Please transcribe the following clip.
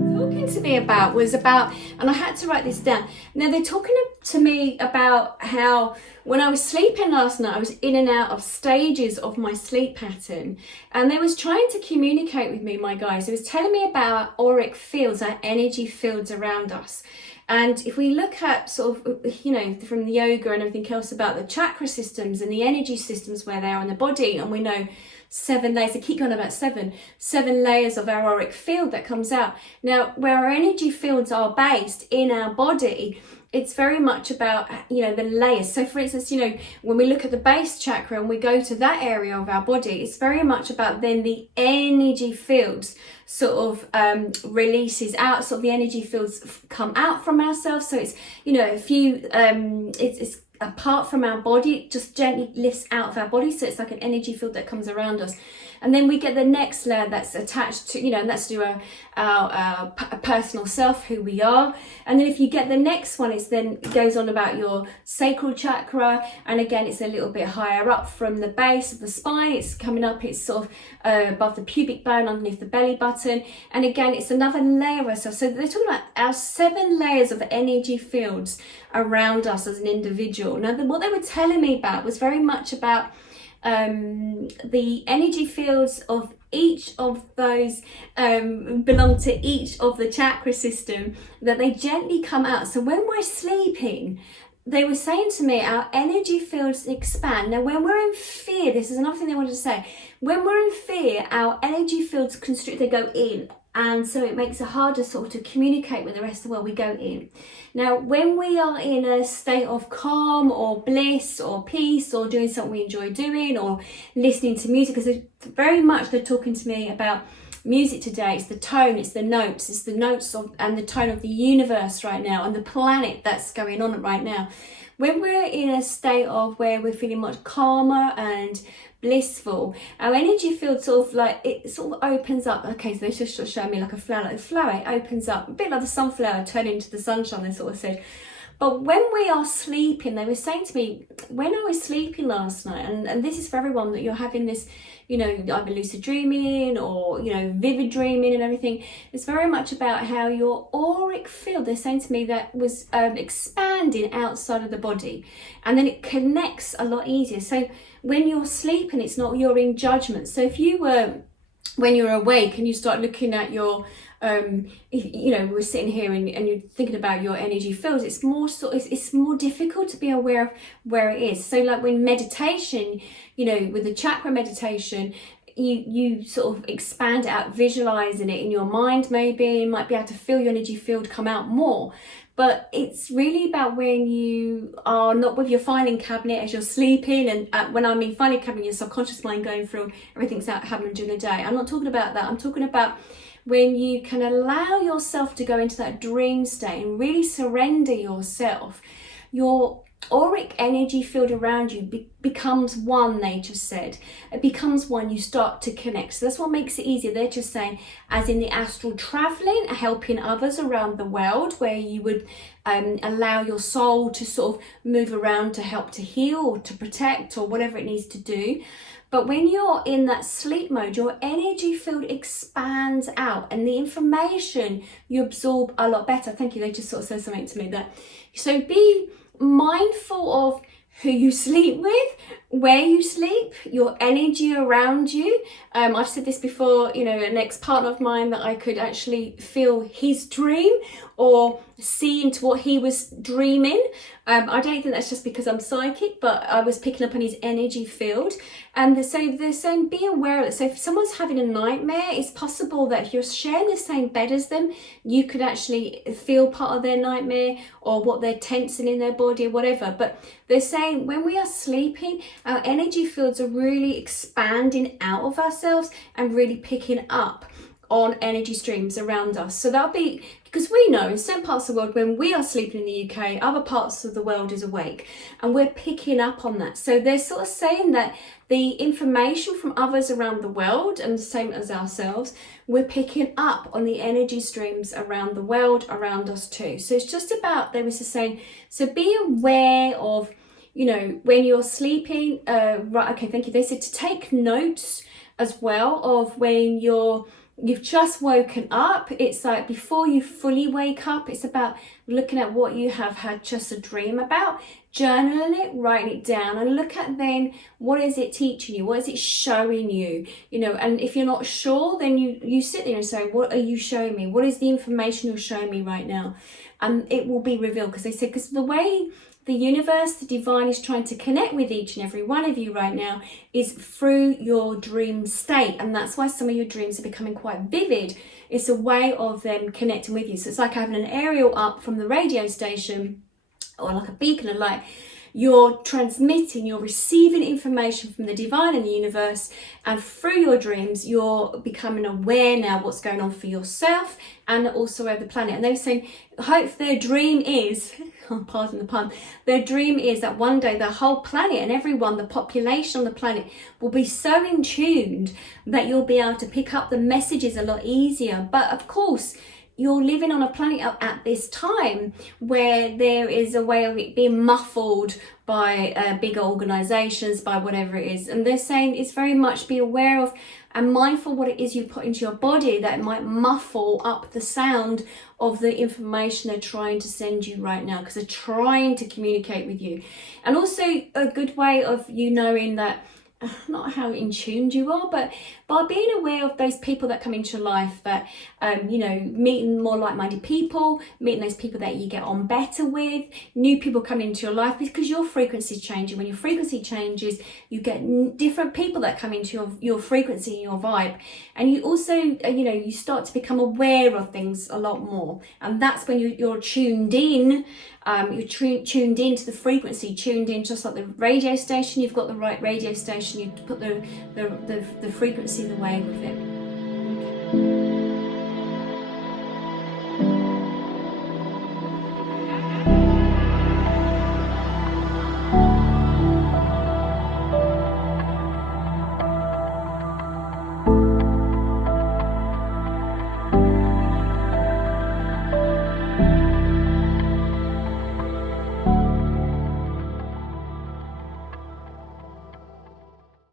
talking to me about was about, and I had to write this down. Now they're talking to me about how when I was sleeping last night, I was in and out of stages of my sleep pattern, and they was trying to communicate with me, my guys. It was telling me about our auric fields, our energy fields around us. And if we look at sort of, you know, from the yoga and everything else about the chakra systems and the energy systems where they are in the body, and we know 7 layers, I keep going about seven layers of our auric field that comes out. Now, where our energy fields are based in our body, it's very much about, you know, the layers. So for instance, you know, when we look at the base chakra and we go to that area of our body, it's very much about then the energy fields sort of releases out, sort of the energy fields come out from ourselves. So it's, you know, it's apart from our body, it just gently lifts out of our body. So it's like an energy field that comes around us. And then we get the next layer that's attached to, you know, and that's to our personal self, who we are. And then if you get the next one, it goes on about your sacral chakra. And again, it's a little bit higher up from the base of the spine. It's coming up, it's sort of above the pubic bone, underneath the belly button. And again, it's another layer of ourselves. So they're talking about our 7 layers of energy fields around us as an individual. Now, what they were telling me about was very much about the energy fields of each of those belong to each of the chakra system, that they gently come out. So when we're sleeping, they were saying to me, our energy fields expand. Now, when we're in fear, this is another thing they wanted to say. When we're in fear, our energy fields constrict, they go in. And so it makes it harder sort of to communicate with the rest of the world. We go in. Now, when we are in a state of calm or bliss or peace or doing something we enjoy doing or listening to music, because very much they're talking to me about music today. It's the tone, it's the notes of and the tone of the universe right now and the planet that's going on right now. When we're in a state of where we're feeling much calmer and blissful, our energy field sort of like, it sort of opens up. Okay, so they just sort of show me like a flower. Like a flower, it opens up, a bit like the sunflower turning into the sunshine, they sort of said. But when we are sleeping, they were saying to me, when I was sleeping last night, and this is for everyone, that you're having this, you know, either lucid dreaming or, you know, vivid dreaming and everything. It's very much about how your auric field, they're saying to me, that was expanding outside of the body. And then it connects a lot easier. So when you're sleeping, it's not, you're in judgment. So if you were, when you're awake and you start looking at your, you know, we're sitting here and you're thinking about your energy fields, it's more it's more difficult to be aware of where it is. So like when meditation, you know, with the chakra meditation, you sort of expand out, visualizing it in your mind, maybe you might be able to feel your energy field come out more. But it's really about when you are not with your filing cabinet as you're sleeping, and when I mean filing cabinet, your subconscious mind going through everything's happening during the day. I'm not talking about that. I'm talking about when you can allow yourself to go into that dream state and really surrender yourself. Your auric energy field around you becomes one, they just said. It becomes one, you start to connect. So that's what makes it easier. They're just saying, as in the astral traveling, helping others around the world, where you would allow your soul to sort of move around to help to heal or to protect or whatever it needs to do. But when you're in that sleep mode, your energy field expands out and the information you absorb a lot better. Thank you. They just sort of said something to me that, so be mindful of who you sleep with, where you sleep, your energy around you. I've said this before, you know, an ex-partner of mine, that I could actually feel his dream or see into what he was dreaming. I don't think that's just because I'm psychic, but I was picking up on his energy field. And so they're saying, be aware of it. So if someone's having a nightmare, it's possible that if you're sharing the same bed as them, you could actually feel part of their nightmare or what they're tensing in their body or whatever. But they're saying when we are sleeping, our energy fields are really expanding out of ourselves and really picking up on energy streams around us. So that'll be, because we know in certain parts of the world, when we are sleeping in the UK, other parts of the world is awake, and we're picking up on that. So they're sort of saying that the information from others around the world, and the same as ourselves, we're picking up on the energy streams around the world, around us too. So it's just about, they were just saying, so be aware of, you know, when you're sleeping, right, okay, thank you. They said to take notes as well of when you're you've just woken up. It's like before you fully wake up, it's about looking at what you have had just a dream about, journaling it, writing it down, and look at then what is it teaching you, what is it showing you, and if you're not sure, then you sit there and say, what are you showing me, what is the information you're showing me right now? And it will be revealed, because the way the universe, the divine, is trying to connect with each and every one of you right now is through your dream state. And that's why some of your dreams are becoming quite vivid. It's a way of them connecting with you. So it's like having an aerial up from the radio station, or like a beacon of light. You're transmitting, you're receiving information from the divine and the universe, and through your dreams you're becoming aware now what's going on for yourself and also over the planet. And they're saying, hope their dream is, pardon the pun, their dream is that one day the whole planet and everyone, the population on the planet, will be so in tuned that you'll be able to pick up the messages a lot easier. But of course, you're living on a planet at this time where there is a way of it being muffled by bigger organizations, by whatever it is. And they're saying it's very much be aware of and mindful what it is you put into your body that it might muffle up the sound of the information they're trying to send you right now, because they're trying to communicate with you. And also a good way of you knowing that, not how in tuned you are, but by being aware of those people that come into your life, that meeting more like-minded people, meeting those people that you get on better with, new people come into your life, because your frequency is changing. When your frequency changes, you get different people that come into your frequency and your vibe, and you also you start to become aware of things a lot more. And that's when you're tuned in. You're tuned into the frequency, tuned in, just like the radio station. You've got the right radio station. You put the frequency, the wave with it. Okay.